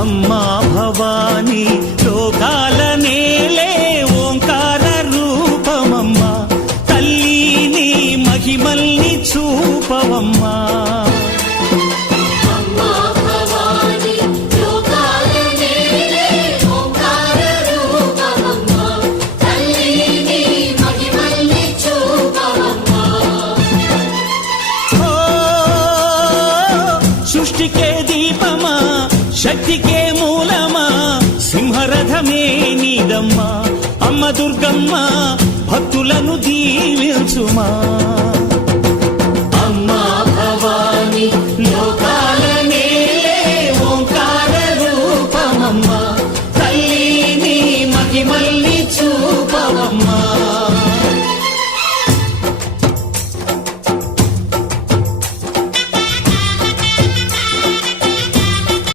అమ్మా భవానీ లోకాల నేలే ఓంకార రూపమమ్మా తల్లి నీ మహిమల్ని చూపవమ్మా సృష్టికే దీపమా శక్తికే మూలమా సింహరథమే నీదమ్మా అమ్మ దుర్గమ్మ భక్తులను దీవించుమా